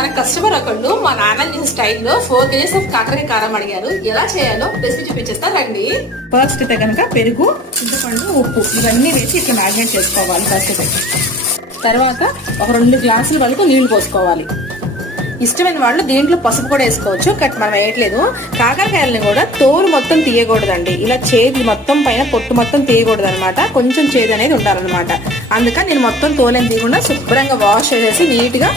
మన కస్టమర్ ఒకళ్ళు మా నాన్న స్టైల్లో 4 kgs ఆఫ్ కాకరకాయ కారం అడిగారు. ఎలా చేయాలో రెసిపీ చూపించేస్తా రండి. ఫస్ట్ అయితే కనుక పెరుగు, చింతపండు, ఉప్పు ఇవన్నీ వేసి ఇట్లా మ్యారినేట్ చేసుకోవాలి. ఫస్ట్ తర్వాత ఒక 2 గ్లాసుల వరకు నీళ్లు పోసుకోవాలి. ఇష్టమైన వాళ్ళు దీంట్లో పసుపు కూడా వేసుకోవచ్చు, కట్ మనం వేయట్లేదు. కాకరకాయలని కూడా తోలు మొత్తం తీయకూడదండి, ఇలా చేతి మొత్తం పైన పొట్టు మొత్తం తీయకూడదు అనమాట. కొంచెం చేదు అనేది ఉండాలన్నమాట. అందుకని నేను మొత్తం తోలేని తీయకుండా శుభ్రంగా వాష్ చేసేసి నీట్గా